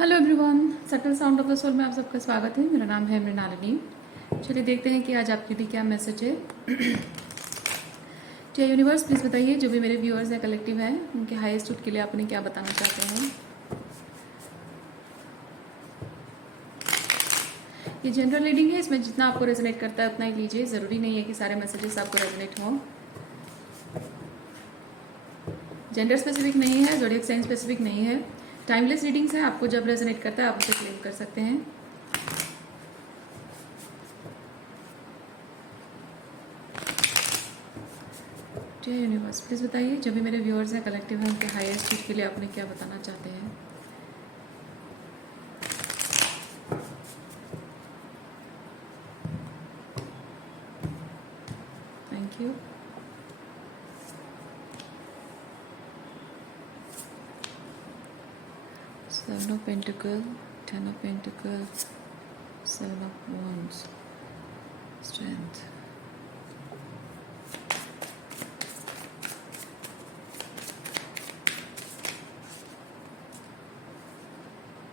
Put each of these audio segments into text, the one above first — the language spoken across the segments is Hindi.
Hello everyone, subtle sound of the soul में आप सबका स्वागत है। मेरा नाम है मृणालिनी। चलिए देखते हैं कि आज आपके लिए क्या मैसेज है। जय यूनिवर्स, प्लीज़ बताइए जो भी मेरे व्यूअर्स हैं, कलेक्टिव हैं, उनके हाईएस्ट गुड के लिए आपने क्या बताना चाहते हैं। ये जनरल रीडिंग है, इसमें जितना आपको रेजोनेट करता है उतना ही लीजिए। ज़रूरी नहीं है कि सारे मैसेजेस आपको रेजोनेट हों। जेंडर स्पेसिफिक नहीं है, ज़ोडिएक साइन स्पेसिफिक नहीं है। टाइमलेस रीडिंग्स हैं, आपको जब रेजोनेट करता है आप उसे क्लेम कर सकते हैं। जय यूनिवर्स, प्लीज़ बताइए जो भी मेरे व्यूअर्स हैं, कलेक्टिव हैं, उनके हाईएस्ट गुड के लिए आपने क्या बताना चाहते हैं। Thank you. Seven of Pentacles, Ten of Pentacles, Seven of Wands, Strength.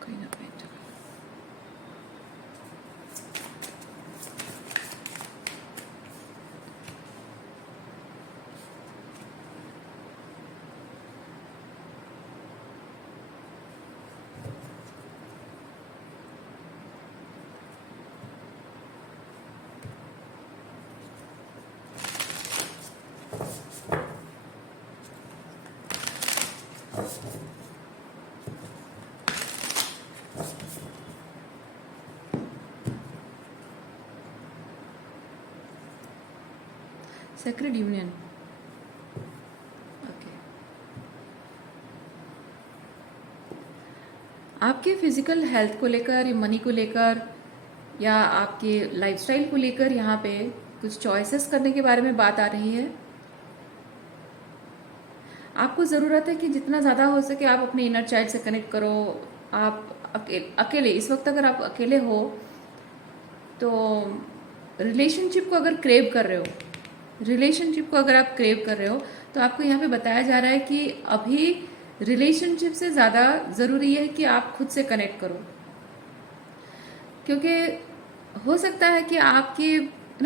Queen of Pentacles. Sacred Union. Okay, आपके फिजिकल हेल्थ को लेकर या मनी को लेकर या आपके लाइफस्टाइल को लेकर यहाँ पे कुछ चॉइसेस करने के बारे में बात आ रही है। आपको ज़रूरत है कि जितना ज़्यादा हो सके आप अपने इनर चाइल्ड से कनेक्ट करो। आप अकेले इस वक्त अगर आप अकेले हो तो रिलेशनशिप को अगर क्रेव कर रहे हो, रिलेशनशिप को अगर आप क्रेव कर रहे हो तो आपको यहाँ पे बताया जा रहा है कि अभी रिलेशनशिप से ज़्यादा ज़रूरी है कि आप खुद से कनेक्ट करो। क्योंकि हो सकता है कि आपकी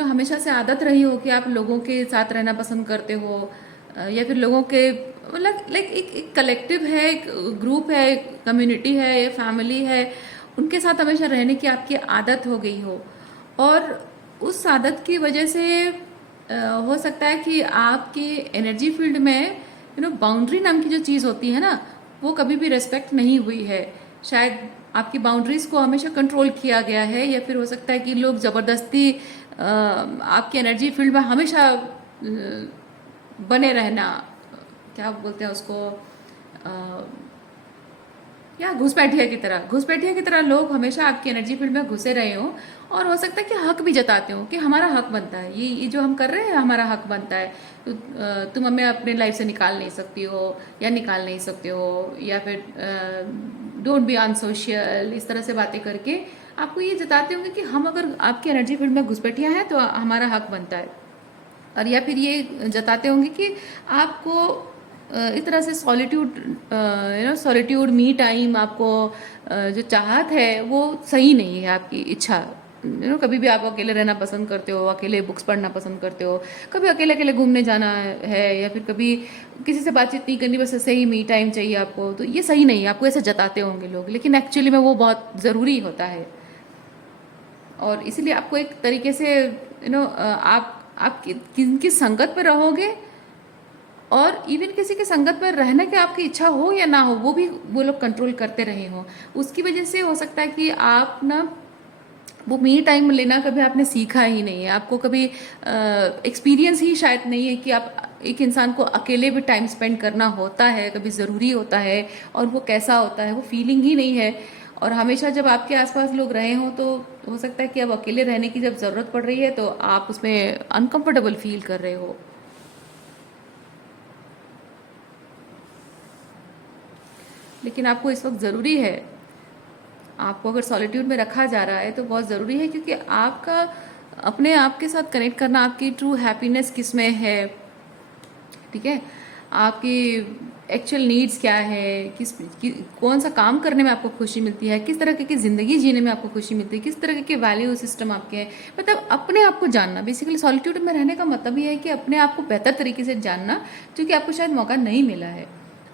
हमेशा से आदत रही हो कि आप लोगों के साथ रहना पसंद करते हो, या फिर लोगों के मतलब लाइक एक कलेक्टिव है, एक ग्रुप है, एक कम्युनिटी है या फैमिली है, उनके साथ हमेशा रहने की आपकी आदत हो गई हो। और उस आदत की वजह से हो सकता है कि आपकी एनर्जी फील्ड में बाउंड्री नाम की जो चीज़ होती है ना, वो कभी भी रेस्पेक्ट नहीं हुई है। शायद आपकी बाउंड्रीज को हमेशा कंट्रोल किया गया है, या फिर हो सकता है कि लोग ज़बरदस्ती आपकी एनर्जी फील्ड में हमेशा बने रहना, क्या बोलते हैं उसको, या घुसपैठिया की तरह लोग हमेशा आपकी एनर्जी फील्ड में घुसे रहे हो। और हो सकता है कि हक भी जताते हो कि हमारा हक बनता है, ये जो हम कर रहे हैं हमारा हक बनता है, तो तुम हमें अपने लाइफ से निकाल नहीं सकती हो या निकाल नहीं सकते हो, या फिर डोंट बी अनसोशियल, इस तरह से बातें करके आपको ये जताते होंगे कि हम अगर आपकी एनर्जी फील्ड में घुसपैठिया हैं तो हमारा हक बनता है। और या फिर ये जताते होंगे कि आपको इस तरह से सॉलिट्यूड मी टाइम, आपको जो चाहत है वो सही नहीं है, आपकी इच्छा कभी भी आप अकेले रहना पसंद करते हो, अकेले बुक्स पढ़ना पसंद करते हो, कभी अकेले अकेले घूमने जाना है, या फिर कभी किसी से बातचीत नहीं करनी, बस ऐसे ही मी टाइम चाहिए आपको, तो ये सही नहीं है। आपको ऐसे जताते होंगे लोग, लेकिन एक्चुअली में वो बहुत ज़रूरी होता है। और इसीलिए आपको एक तरीके से आप किनकी संगत में रहोगे, और इवन किसी के संगत में रहने की आपकी इच्छा हो या ना हो, वो भी वो लोग कंट्रोल करते रहे हों। उसकी वजह से हो सकता है कि आप ना वो मी टाइम लेना कभी आपने सीखा ही नहीं है, आपको कभी एक्सपीरियंस ही शायद नहीं है कि आप एक इंसान को अकेले भी टाइम स्पेंड करना होता है, कभी ज़रूरी होता है, और वो कैसा होता है वो फीलिंग ही नहीं है। और हमेशा जब आपके आसपास लोग रहे हों तो हो सकता है कि अब अकेले रहने की जब ज़रूरत पड़ रही है तो आप उसमें अनकंफर्टेबल फील कर रहे हो। लेकिन आपको इस वक्त ज़रूरी है, आपको अगर सॉलिट्यूड में रखा जा रहा है तो बहुत ज़रूरी है, क्योंकि आपका अपने आप के साथ कनेक्ट करना, आपकी ट्रू हैप्पीनेस किस में है, ठीक है। आपकी एक्चुअल नीड्स क्या है, कौन सा काम करने में आपको खुशी मिलती है, किस तरह की ज़िंदगी जीने में आपको खुशी मिलती है, किस तरह के वैल्यू सिस्टम आपके हैं। मतलब अपने आप को जानना, बेसिकली सॉलिट्यूड में रहने का मतलब ये है कि अपने आप को बेहतर तरीके से जानना, जो कि आपको शायद मौका नहीं मिला है,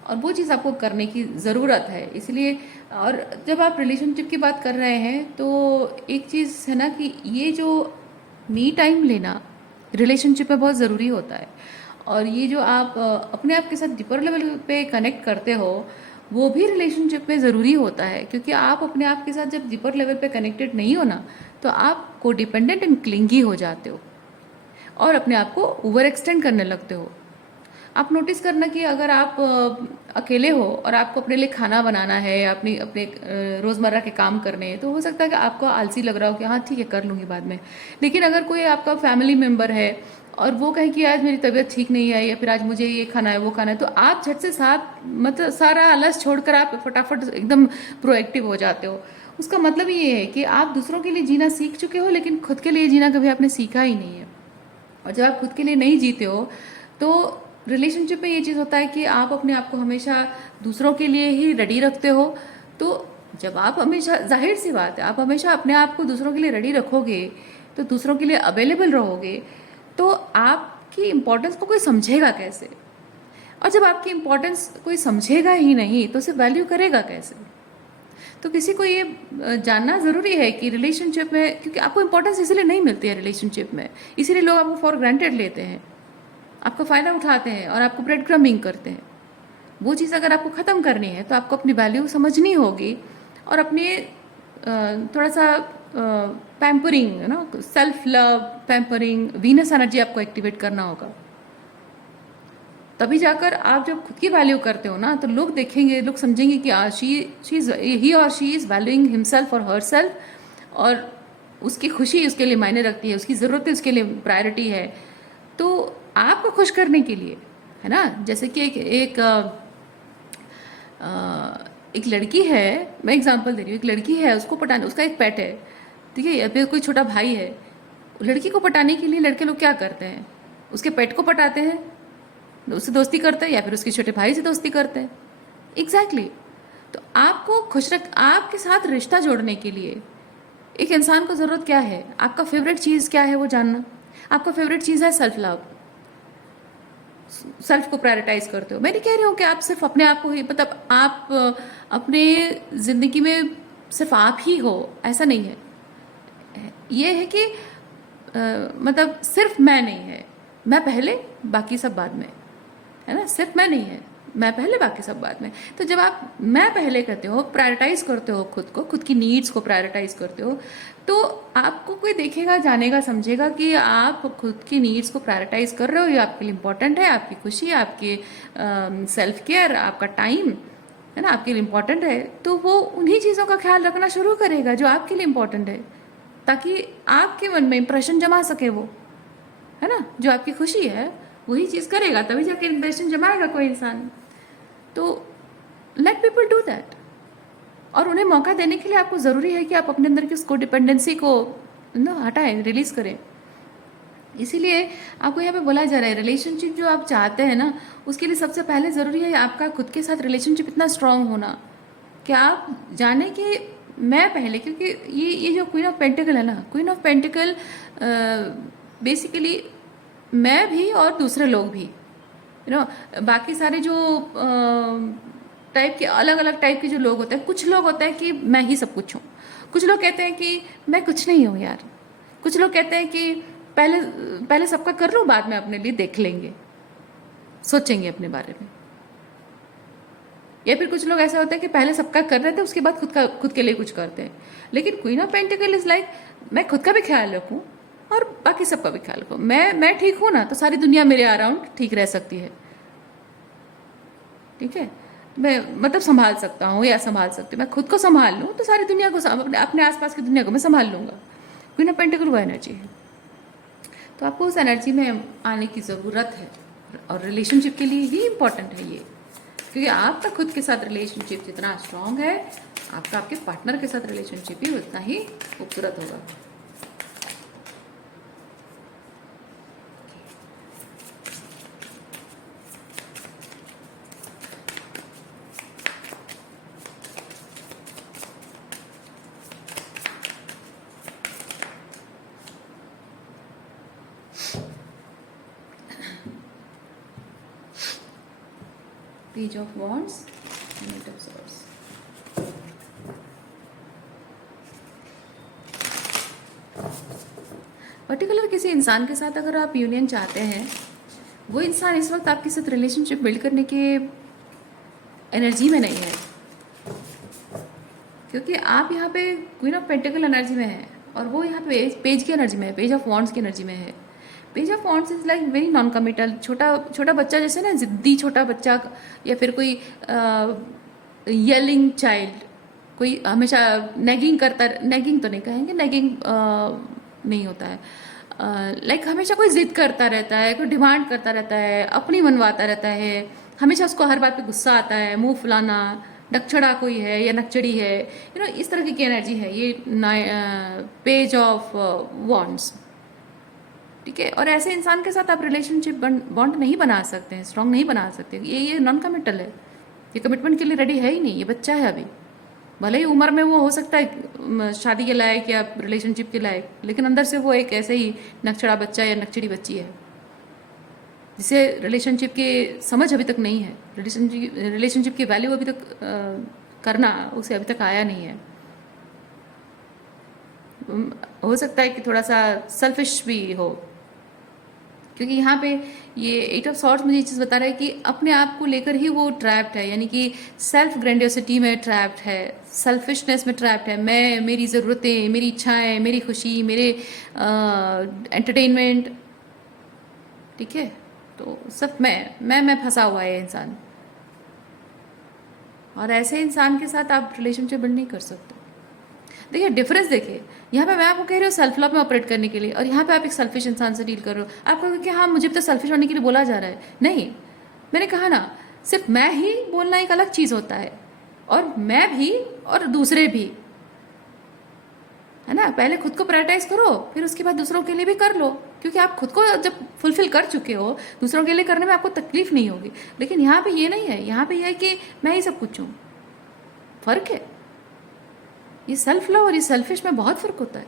और वो चीज़ आपको करने की ज़रूरत है। इसलिए, और जब आप रिलेशनशिप की बात कर रहे हैं तो एक चीज़ है ना कि ये जो मी टाइम लेना रिलेशनशिप में बहुत ज़रूरी होता है। और ये जो आप अपने आप के साथ डीपर लेवल पे कनेक्ट करते हो, वो भी रिलेशनशिप में ज़रूरी होता है, क्योंकि आप अपने आप के साथ जब डीपर लेवल पे कनेक्टेड नहीं हो ना, तो आप को डिपेंडेंट एंड क्लिंगी हो जाते हो और अपने आप को ओवर एक्सटेंड करने लगते हो। आप नोटिस करना कि अगर आप अकेले हो और आपको अपने लिए खाना बनाना है या अपने अपने रोज़मर्रा के काम करने हैं, तो हो सकता है कि आपको आलसी लग रहा हो कि हाँ ठीक है कर लूँगी बाद में। लेकिन अगर कोई आपका फैमिली मेम्बर है और वो कहे कि आज मेरी तबीयत ठीक नहीं है या फिर आज मुझे ये खाना है वो खाना है, तो आप झट से साथ मतलब सारा आलस छोड़कर आप फटाफट एकदम प्रोएक्टिव हो जाते हो। उसका मतलब ये है कि आप दूसरों के लिए जीना सीख चुके हो, लेकिन खुद के लिए जीना कभी आपने सीखा ही नहीं है। और जब आप खुद के लिए नहीं जीते हो, तो रिलेशनशिप में ये चीज़ होता है कि आप अपने आप को हमेशा दूसरों के लिए ही रेडी रखते हो। तो जब आप हमेशा, जाहिर सी बात है, आप हमेशा अपने आप को दूसरों के लिए रेडी रखोगे, तो दूसरों के लिए अवेलेबल रहोगे, तो आपकी इम्पोर्टेंस को कोई समझेगा कैसे? और जब आपकी इम्पोर्टेंस कोई समझेगा ही नहीं, तो उसे वैल्यू करेगा कैसे? तो किसी को ये जानना ज़रूरी है कि रिलेशनशिप में, क्योंकि आपको इम्पोर्टेंस इसीलिए नहीं मिलती है रिलेशनशिप में, इसीलिए लोग आपको फॉर ग्रांटेड लेते हैं, आपका फ़ायदा उठाते हैं और आपको ब्रेड क्रम्बिंग करते हैं। वो चीज़ अगर आपको ख़त्म करनी है तो आपको अपनी वैल्यू समझनी होगी और अपने थोड़ा सा पैम्परिंग, ना, self love, pampering, Venus energy आपको एक्टिवेट करना होगा। तभी जाकर आप जब खुद की वैल्यू करते हो ना, तो लोग देखेंगे, लोग समझेंगे कि ही और शी इज़ वैल्यूइंग हिमसेल्फ और हर सेल्फ, और उसकी खुशी उसके लिए मायने रखती है, उसकी ज़रूरतें उसके लिए प्रायोरिटी है। तो आपको खुश करने के लिए, है ना, जैसे कि एक लड़की है, मैं एग्जांपल दे रही हूँ, एक लड़की है, उसको पटाने, उसका एक पेट है, ठीक है, या फिर कोई छोटा भाई है। लड़की को पटाने के लिए लड़के लोग क्या करते हैं? उसके पेट को पटाते हैं, उससे दोस्ती करते हैं, या फिर उसके छोटे भाई से दोस्ती करते हैं। एग्जैक्टली तो आपको खुश रख, आपके साथ रिश्ता जोड़ने के लिए एक इंसान को ज़रूरत क्या है? आपका फेवरेट चीज़ क्या है वो जानना। आपका फेवरेट चीज़ है सेल्फ लव, सेल्फ को प्रायोरिटाइज करते हो। मैं नहीं कह रही हूँ कि आप सिर्फ अपने आप को ही, मतलब आप अपने ज़िंदगी में सिर्फ आप ही हो, ऐसा नहीं है। ये है कि मतलब सिर्फ मैं नहीं है, मैं पहले बाकी सब बाद में, है ना, सिर्फ मैं नहीं है, मैं पहले बाकी सब बाद में। तो जब आप मैं पहले करते हो, प्रायोरिटाइज करते हो खुद को, खुद की नीड्स को प्रायोरिटाइज करते हो, तो आपको कोई देखेगा, जानेगा, समझेगा कि आप खुद की नीड्स को प्रायोरिटाइज कर रहे हो, ये आपके लिए इंपॉर्टेंट है, आपकी खुशी, आपकी सेल्फ केयर, आपका टाइम, है ना, आपके लिए इंपॉर्टेंट है। तो वो उन्हीं चीज़ों का ख्याल रखना शुरू करेगा जो आपके लिए इंपॉर्टेंट है, ताकि आपके मन में इंप्रेशन जमा सके वो, है ना, जो आपकी खुशी है वही चीज़ करेगा, तभी जाके इंप्रेशन जमाएगा कोई इंसान। तो लेट पीपल डू दैट, और उन्हें मौका देने के लिए आपको ज़रूरी है कि आप अपने अंदर की उसको डिपेंडेंसी को ना हटाएं, रिलीज़ करें। इसीलिए आपको यहाँ पे बोला जा रहा है, रिलेशनशिप जो आप चाहते हैं ना, उसके लिए सबसे पहले ज़रूरी है आपका खुद के साथ रिलेशनशिप इतना स्ट्रांग होना कि आप जाने कि मैं पहले, क्योंकि ये जो क्वीन ऑफ पेंटिकल है ना, क्वीन ऑफ पेंटिकल बेसिकली मैं भी और दूसरे लोग भी, यू नो, बाकी सारे जो टाइप के, अलग अलग टाइप के जो लोग होते हैं, कुछ लोग होते हैं कि मैं ही सब कुछ हूँ, कुछ लोग कहते हैं कि मैं कुछ नहीं हूँ यार, कुछ लोग कहते हैं कि पहले पहले सबका कर लूँ, बाद में अपने लिए देख लेंगे, सोचेंगे अपने बारे में। या फिर कुछ लोग ऐसे होते हैं कि पहले सबका कर रहे थे, उसके बाद खुद के लिए कुछ करते हैं। लेकिन queen of pentacle is like, मैं खुद का भी ख्याल रखूँ और बाकी सबका भी ख्याल रखूँ। मैं ठीक हूँ ना, तो सारी दुनिया मेरे अराउंड ठीक रह सकती है, ठीक है, मैं मतलब संभाल सकता हूँ या संभाल सकती हूँ, मैं खुद को संभाल लूँ तो सारी दुनिया को, अपने आसपास की दुनिया को मैं संभाल लूँगा। क्वीन ऑफ पेंटिकल वो एनर्जी है। तो आपको उस एनर्जी में आने की ज़रूरत है, और रिलेशनशिप के लिए ही इम्पॉर्टेंट है ये, क्योंकि आपका खुद के साथ रिलेशनशिप जितना स्ट्रांग है, आपका आपके पार्टनर के साथ रिलेशनशिप भी उतना ही खूबसूरत होगा। Page of wands, night of swords. Particular किसी इंसान के साथ अगर आप यूनियन चाहते हैं, वो इंसान इस वक्त आपके साथ रिलेशनशिप बिल्ड करने के एनर्जी में नहीं है, क्योंकि आप यहाँ पे क्वीन ऑफ पेंटिकल एनर्जी में है और वो यहाँ पे पेज की एनर्जी में है, पेज ऑफ वॉन्ड्स की एनर्जी में है। Page of wands is like very non committal, छोटा छोटा बच्चा जैसे ना, जिद्दी छोटा बच्चा, या फिर कोई येलिंग चाइल्ड, कोई हमेशा नेगिंग करता, नेगिंग तो नहीं कहेंगे, नेगिंग नहीं होता है, लाइक हमेशा कोई जिद करता रहता है, कोई डिमांड करता रहता है, अपनी मनवाता रहता है, हमेशा उसको हर बात पे गुस्सा आता है, मुंह फुलाना, नकचड़ा कोई है या नकचड़ी है, इस तरह की एनर्जी है ये पेज ऑफ वॉन्ड्स। ठीक है, और ऐसे इंसान के साथ आप रिलेशनशिप बॉन्ड नहीं बना सकते हैं, स्ट्रांग नहीं बना सकते, ये नॉन कमिटल है, ये कमिटमेंट के लिए रेडी है ही नहीं, ये बच्चा है अभी। भले ही उम्र में वो हो सकता है शादी के लायक या रिलेशनशिप के लायक, लेकिन अंदर से वो एक ऐसे ही नकचड़ा बच्चा या नकचड़ी बच्ची है, जिसे रिलेशनशिप की समझ अभी तक नहीं है, रिलेशनशिप की वैल्यू अभी तक करना उसे अभी तक आया नहीं है। हो सकता है कि थोड़ा सा सेल्फिश भी हो, क्योंकि यहाँ पे ये एट ऑफ सॉर्ड्स मुझे ये चीज़ बता रहा है कि अपने आप को लेकर ही वो ट्रैप्ड है, यानी कि सेल्फ ग्रैंडियोसिटी में ट्रैप्ड है, सेल्फिशनेस में ट्रैप्ड है। मैं, मेरी ज़रूरतें, मेरी इच्छाएं, मेरी खुशी, मेरे एंटरटेनमेंट, ठीक है, तो सब मैं फंसा हुआ है इंसान, और ऐसे इंसान के साथ आप रिलेशनशिप बिल्ड नहीं कर सकते। देखिए डिफरेंस, देखिए यहाँ पे मैं आपको कह रही हूँ सेल्फ लव में ऑपरेट करने के लिए, और यहाँ पे आप एक सेल्फिश इंसान से डील कर रहे हो। आप कहोगे कि हाँ मुझे भी तो सेल्फिश होने के लिए बोला जा रहा है। नहीं, मैंने कहा ना, सिर्फ मैं ही बोलना एक अलग चीज़ होता है, और मैं भी और दूसरे भी, है ना। पहले खुद को प्रायोरिटाइज करो, फिर उसके बाद दूसरों के लिए भी कर लो, क्योंकि आप खुद को जब फुलफिल कर चुके हो, दूसरों के लिए करने में आपको तकलीफ नहीं होगी। लेकिन यहाँ पे ये नहीं है, यहाँ पे ये है कि मैं ही सब कुछ हूँ। फर्क है, ये सेल्फ लव और ये सेल्फिश में बहुत फर्क होता है।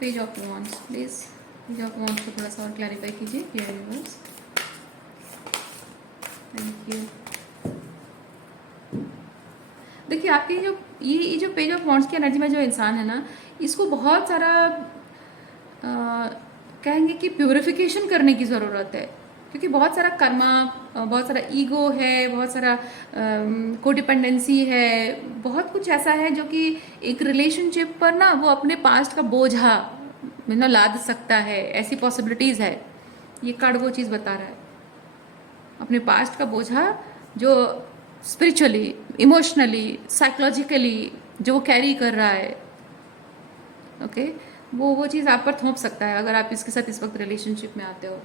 Page of wands please, page of wands को थोड़ा सा और क्लैरिफाई कीजिए, यूनिवर्स। Thank you. देखिए आपकी जो ये जो पेज ऑफ वॉन्ड्स की एनर्जी में जो इंसान है ना, इसको बहुत सारा कहेंगे कि प्यूरिफिकेशन करने की ज़रूरत है, क्योंकि बहुत सारा कर्मा, बहुत सारा ईगो है, बहुत सारा कोडिपेंडेंसी है, बहुत कुछ ऐसा है जो कि एक रिलेशनशिप पर ना वो अपने पास्ट का बोझा लाद सकता है, ऐसी पॉसिबिलिटीज़ है। ये कार्ड वो चीज़ बता रहा है, अपने पास्ट का बोझा जो स्पिरिचुअली, इमोशनली, साइकोलॉजिकली जो वो कैरी कर रहा है, ओके, वो चीज़ आप पर थोप सकता है अगर आप इसके साथ इस वक्त रिलेशनशिप में आते हो।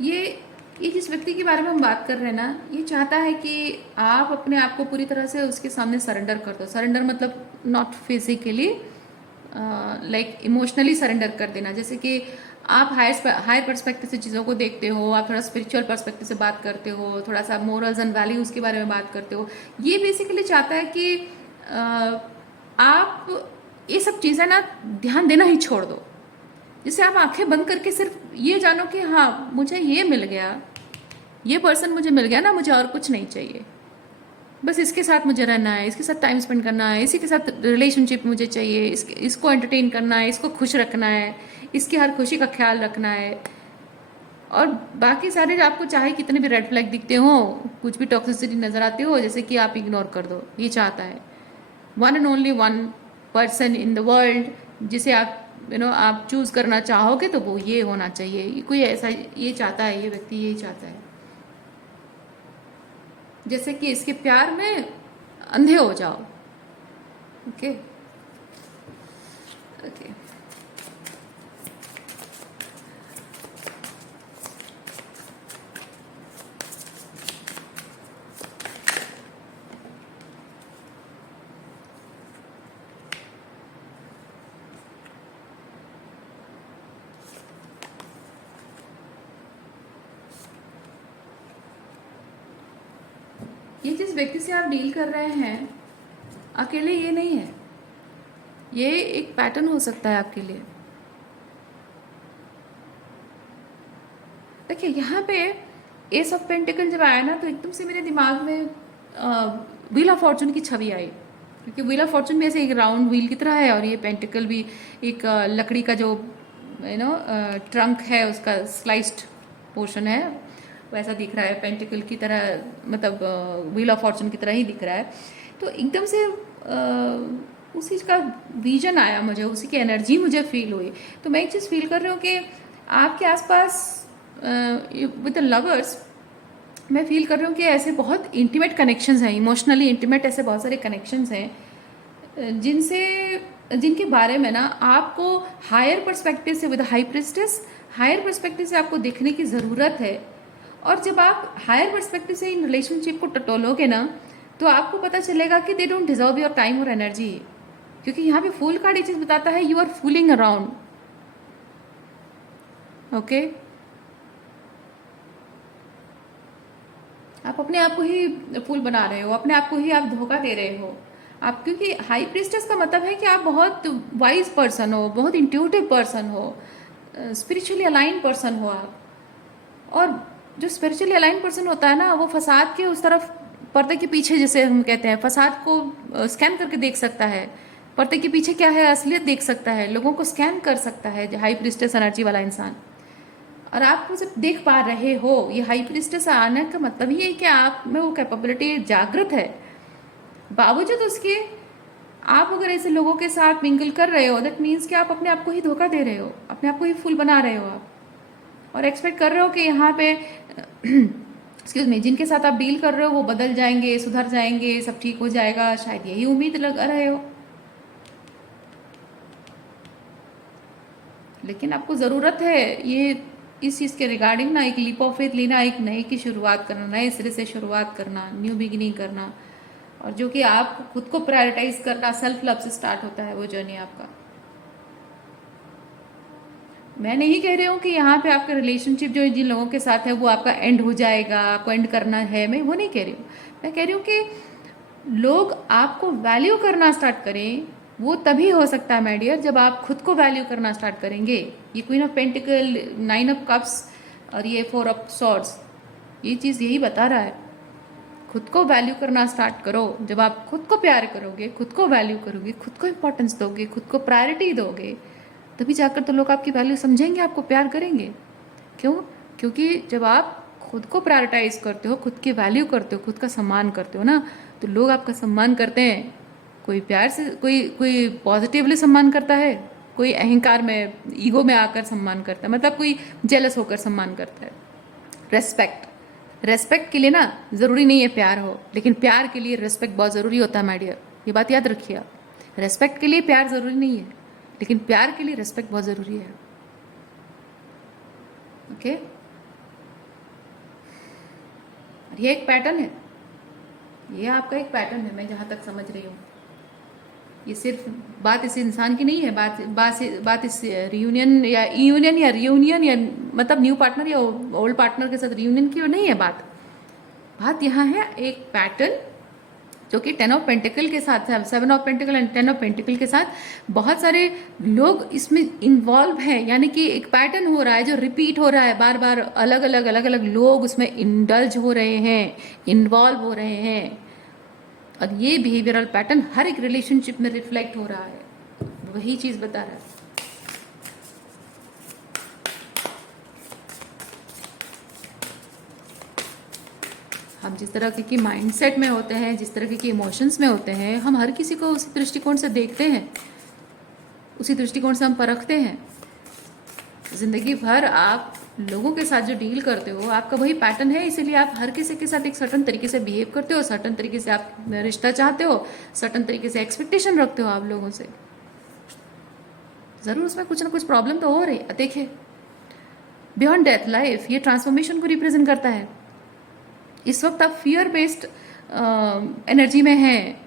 ये जिस व्यक्ति के बारे में हम बात कर रहे हैं ना, ये चाहता है कि आप अपने आप को पूरी तरह से उसके सामने सरेंडर कर दो। सरेंडर मतलब not physically, like emotionally surrender कर देना। जैसे कि आप हायर पर्सपेक्टिव से चीज़ों को देखते हो, आप थोड़ा स्पिरिचुअल पर्सपेक्टिव से बात करते हो, थोड़ा सा मोरल्स एंड वैल्यूज़ के बारे में बात करते हो। ये बेसिकली चाहता है कि आप ये सब चीज़ें ना ध्यान देना ही छोड़ दो, जिससे आप आंखें बंद करके सिर्फ ये जानो कि हाँ मुझे ये मिल गया, ये पर्सन मुझे मिल गया ना, मुझे और कुछ नहीं चाहिए, बस इसके साथ मुझे रहना है, इसके साथ टाइम स्पेंड करना है, इसी के साथ रिलेशनशिप मुझे चाहिए, इसको एंटरटेन करना है, इसको खुश रखना है, इसकी हर खुशी का ख्याल रखना है। और बाकी सारे जो आपको चाहे कितने भी रेड फ्लैग दिखते हो, कुछ भी टॉक्सिसिटी नजर आती हो, जैसे कि आप इग्नोर कर दो। ये चाहता है one and only one person in the world, जिसे आप आप चूज करना चाहोगे तो वो ये होना चाहिए। कोई ऐसा ये चाहता है, ये व्यक्ति यही चाहता है, जैसे कि इसके प्यार में अंधे हो जाओ। ओके ओके, ये जिस व्यक्ति से आप डील कर रहे हैं अकेले ये नहीं है, ये एक पैटर्न हो सकता है आपके लिए। देखिए यहाँ पे एस ऑफ पेंटिकल जब आया ना तो एकदम से मेरे दिमाग में व्हील ऑफ फॉर्चून की छवि आई, क्योंकि व्हील ऑफ फॉर्चून भी ऐसे एक राउंड व्हील की तरह है और ये पेंटिकल भी एक लकड़ी का जो ट्रंक है उसका स्लाइस्ड पोर्शन है, वैसा दिख रहा है पेंटिकल की तरह, मतलब व्हील ऑफ फॉर्चून की तरह ही दिख रहा है। तो एकदम से उसी का विजन आया मुझे, उसी की एनर्जी मुझे फील हुई। तो मैं एक चीज़ फील कर रही हूँ कि आपके आसपास विद द लवर्स मैं फील कर रही हूँ कि ऐसे बहुत इंटीमेट कनेक्शंस हैं, इमोशनली इंटीमेट ऐसे बहुत सारे कनेक्शंस हैं जिनके बारे में ना आपको हायर पर्सपेक्टिव से, with high priestess higher perspective से आपको देखने की ज़रूरत है। और जब आप हायर पर्सपेक्टिव से इन रिलेशनशिप को टटोलोगे ना तो आपको पता चलेगा कि they don't deserve your time और एनर्जी, क्योंकि यहाँ पे फूल कार्ड ये चीज़ बताता है you are fooling around. Okay, आप अपने आप को ही फूल बना रहे हो, अपने आप को ही आप धोखा दे रहे हो आप, क्योंकि हाई प्रीस्टेस का मतलब है कि आप बहुत वाइज पर्सन हो, बहुत इंट्यूटिव पर्सन हो, स्पिरिचुअली अलाइन पर्सन हो आप। और जो स्पिरिचुअली अलाइन पर्सन होता है ना वो फसाद के उस तरफ, पर्दे के पीछे जिसे हम कहते हैं, फसाद को स्कैन करके देख सकता है, पर्दे के पीछे क्या है असलियत देख सकता है, लोगों को स्कैन कर सकता है हाई प्रीस्टेस एनर्जी वाला इंसान। और आप उसे देख पा रहे हो, ये हाई प्रीस्टेस आने का मतलब ही है कि आप में वो कैपेबिलिटी जागृत है। बावजूद उसके आप अगर ऐसे लोगों के साथ मिंगल कर रहे हो दैट मीन्स कि आप अपने आप को ही धोखा दे रहे हो, अपने आप को ही फूल बना रहे हो आप, और एक्सपेक्ट कर रहे हो कि यहाँ पे एक्सक्यूज मी जिनके साथ आप डील कर रहे हो वो बदल जाएंगे, सुधर जाएंगे, सब ठीक हो जाएगा, शायद यही उम्मीद लगा रहे हो। लेकिन आपको ज़रूरत है ये इस चीज़ के रिगार्डिंग ना एक लीप ऑफ फेथ लेना, एक नए की शुरुआत करना, नए सिरे से शुरुआत करना, न्यू बिगिनिंग करना, और जो कि आप खुद को प्रायोरिटाइज करना, सेल्फ लव से स्टार्ट होता है वो जर्नी आपका। मैं नहीं कह रही हूँ कि यहाँ पे आपका रिलेशनशिप जो जिन लोगों के साथ है वो आपका एंड हो जाएगा, आपको एंड करना है, मैं वो नहीं कह रही हूँ। मैं कह रही हूँ कि लोग आपको वैल्यू करना स्टार्ट करें, वो तभी हो सकता है माय डियर जब आप खुद को वैल्यू करना स्टार्ट करेंगे। ये queen of pentacle, 9 of cups और ये 4 ऑफ सॉर्ड्स ये चीज़ यही बता रहा है, खुद को वैल्यू करना स्टार्ट करो। जब आप खुद को प्यार करोगे, खुद को वैल्यू करोगे, खुद को इम्पोर्टेंस दोगे, खुद को प्रायोरिटी दोगे, तभी जाकर तो लोग आपकी वैल्यू समझेंगे, आपको प्यार करेंगे। क्यों? क्योंकि जब आप खुद को प्रायोरिटाइज करते हो, खुद की वैल्यू करते हो, खुद का सम्मान करते हो ना, तो लोग आपका सम्मान करते हैं। कोई प्यार से, कोई पॉजिटिवली सम्मान करता है, कोई अहंकार में, ईगो में आकर सम्मान करता है, मतलब कोई जेलस होकर सम्मान करता है। रेस्पेक्ट के लिए ना ज़रूरी नहीं है प्यार हो, लेकिन प्यार के लिए रेस्पेक्ट बहुत ज़रूरी होता है माय डियर, ये बात याद रखिए आप। रेस्पेक्ट के लिए प्यार ज़रूरी नहीं है, लेकिन प्यार के लिए रेस्पेक्ट बहुत ज़रूरी है। ओके, ये एक पैटर्न है, ये आपका एक पैटर्न है, मैं जहाँ तक समझ रही हूँ। ये सिर्फ बात इस इंसान की नहीं है, बात इस रियूनियन या रियूनियन या मतलब न्यू पार्टनर या ओल्ड पार्टनर के साथ रियूनियन की नहीं है बात यहाँ है एक पैटर्न जो कि 10 ऑफ पेंटिकल के साथ, 7 of pentacles and 10 of pentacle के साथ बहुत सारे लोग इसमें इन्वॉल्व हैं, यानी कि एक पैटर्न हो रहा है जो रिपीट हो रहा है बार बार, अलग अलग लोग उसमें इंडल्ज हो रहे हैं, इन्वॉल्व हो रहे हैं, और ये बिहेवियरल पैटर्न हर एक रिलेशनशिप में रिफ्लेक्ट हो रहा है, वही चीज़ बता रहा है। हम जिस तरह के माइंडसेट में होते हैं, जिस तरह के इमोशंस में होते हैं, हम हर किसी को उसी दृष्टिकोण से देखते हैं, उसी दृष्टिकोण से हम परखते हैं। जिंदगी भर आप लोगों के साथ जो डील करते हो आपका वही पैटर्न है, इसीलिए आप हर किसी के साथ एक सर्टन तरीके से बिहेव करते हो, सर्टन तरीके से आप रिश्ता चाहते हो, सर्टन तरीके से एक्सपेक्टेशन रखते हो आप लोगों से। जरूर उसमें कुछ ना कुछ प्रॉब्लम तो हो रही है। देखिए, बियॉन्ड डेथ लाइफ ये ट्रांसफॉर्मेशन को रिप्रेजेंट करता है। इस वक्त आप फियर बेस्ड एनर्जी में हैं,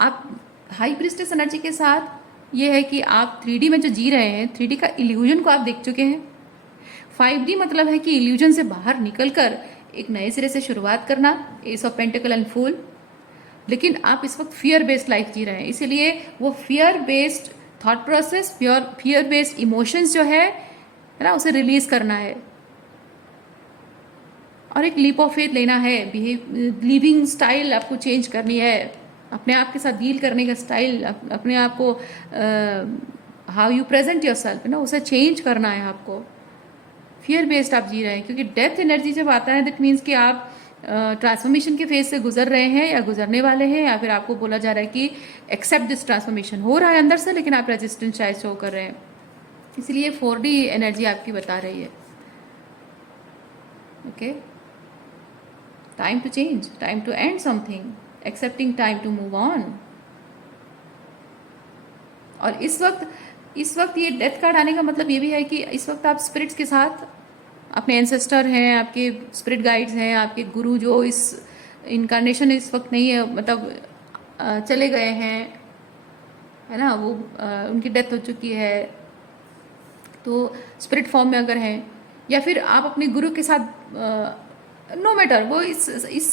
आप हाई प्रीस्टेस एनर्जी के साथ ये है कि आप 3D में जो जी रहे हैं, 3D का इल्यूजन को आप देख चुके हैं। 5D मतलब है कि इल्यूजन से बाहर निकलकर एक नए सिरे से शुरुआत करना, एस ऑफ पेंटिकल एंड फूल। लेकिन आप इस वक्त फियर बेस्ड लाइफ जी रहे हैं, इसीलिए वो fear based thought process, fear based emotions जो है ना, उसे रिलीज करना है और एक लीप ऑफ फेथ लेना है। लिविंग स्टाइल आपको चेंज करनी है, अपने आप के साथ डील करने का स्टाइल, अपने आप को how you present your self ना, उसे चेंज करना है आपको। फियर बेस्ड आप जी रहे हैं, क्योंकि डेथ एनर्जी जब आता है दैट मीन्स कि आप ट्रांसफॉर्मेशन के फेज से गुजर रहे हैं या गुजरने वाले हैं, या फिर आपको बोला जा रहा है कि एक्सेप्ट दिस ट्रांसफॉर्मेशन हो रहा है अंदर से, लेकिन आप रेजिस्टेंस शायद शो कर रहे हैं। इसलिए 4D एनर्जी आपकी बता रही है। Okay, time to change, time to end something, accepting time to move on. और इस वक्त ये डेथ कार्ड आने का मतलब ये भी है कि इस वक्त आप स्पिरिट्स के साथ, अपने एंसेस्टर हैं, आपके स्पिरिट गाइड्स हैं, आपके गुरु जो इस इनकारनेशन इस वक्त नहीं है, मतलब चले गए हैं, है ना, वो उनकी डेथ हो चुकी है, तो स्पिरिट फॉर्म में अगर हैं, या फिर आप अपने गुरु के साथ, नो मैटर वो इस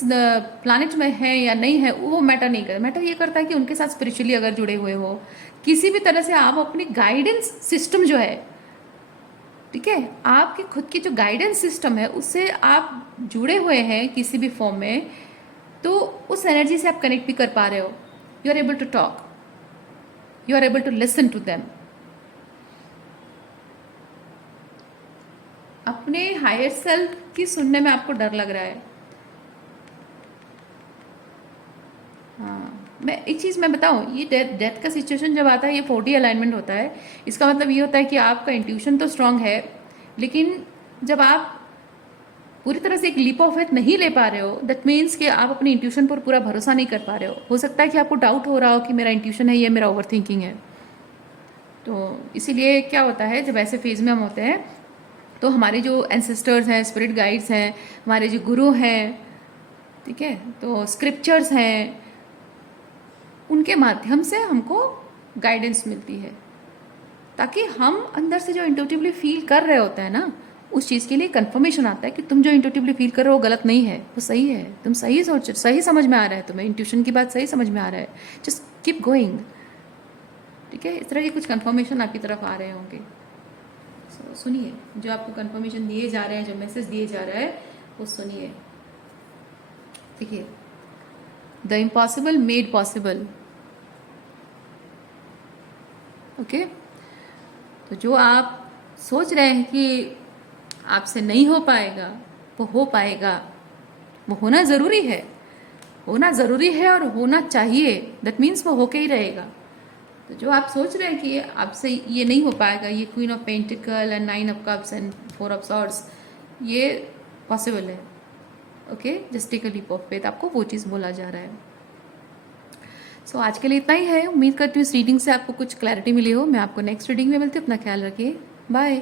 प्लानिट में है या नहीं है, वो मैटर नहीं करता। मैटर ये करता है कि उनके साथ स्पिरिचुअली अगर जुड़े हुए हो किसी भी तरह से, आप अपनी गाइडेंस सिस्टम जो है, ठीक है, आपकी खुद की जो गाइडेंस सिस्टम है उससे आप जुड़े हुए हैं किसी भी फॉर्म में, तो उस एनर्जी से आप कनेक्ट भी कर पा रहे हो। You are able to talk, you are able to listen to them. अपने हायर सेल्फ की सुनने में आपको डर लग रहा है। हाँ, मैं एक चीज़ मैं बताऊँ, ये डेथ का सिचुएशन जब आता है, ये 4D अलाइनमेंट होता है। इसका मतलब ये होता है कि आपका इंट्यूशन तो स्ट्रांग है, लेकिन जब आप पूरी तरह से एक लीप ऑफ फेथ नहीं ले पा रहे हो, दैट मीन्स कि आप अपनी इंट्यूशन पर पूरा भरोसा नहीं कर पा रहे हो सकता है कि आपको डाउट हो रहा हो कि मेरा इंट्यूशन है, ये मेरा ओवर थिंकिंग है। तो इसीलिए क्या होता है, जब ऐसे फेज में हम होते हैं तो हमारे जो एंसेस्टर्स हैं, स्पिरिट गाइड्स हैं, हमारे जो गुरु हैं, ठीक है, तो स्क्रिप्चर्स हैं, उनके माध्यम से हमको गाइडेंस मिलती है, ताकि हम अंदर से जो इंट्यूटिवली फील कर रहे होते हैं ना, उस चीज़ के लिए कंफर्मेशन आता है कि तुम जो इंट्यूटिवली फील कर रहे हो वो गलत नहीं है, वो सही है, तुम सही सोच, सही समझ में आ रहा है, तुम्हें इंट्यूशन की बात सही समझ में आ रहा है, जस्ट कीप गोइंग। ठीक है, इस तरह के कुछ कंफर्मेशन आपकी तरफ आ रहे होंगे। सुनिए, जो आपको कंफर्मेशन दिए जा रहे हैं, जो मैसेज दिए जा रहा है, वो सुनिए। देखिए, the impossible made possible. Okay, तो जो आप सोच रहे हैं कि आपसे नहीं हो पाएगा, वो हो पाएगा, वो होना ज़रूरी है, होना ज़रूरी है और होना चाहिए। दैट मीन्स वो होके ही रहेगा। तो जो आप सोच रहे हैं कि आपसे ये नहीं हो पाएगा, ये queen of pentacles and 9 of cups and 4 of swords, ये पॉसिबल है। Okay, just take a leap of faith, आपको वो चीज़ बोला जा रहा है। सो आज के लिए इतना ही है। उम्मीद करती हूँ इस रीडिंग से आपको कुछ क्लैरिटी मिली हो। मैं आपको नेक्स्ट रीडिंग में मिलती हूँ। अपना ख्याल रखिए, बाय।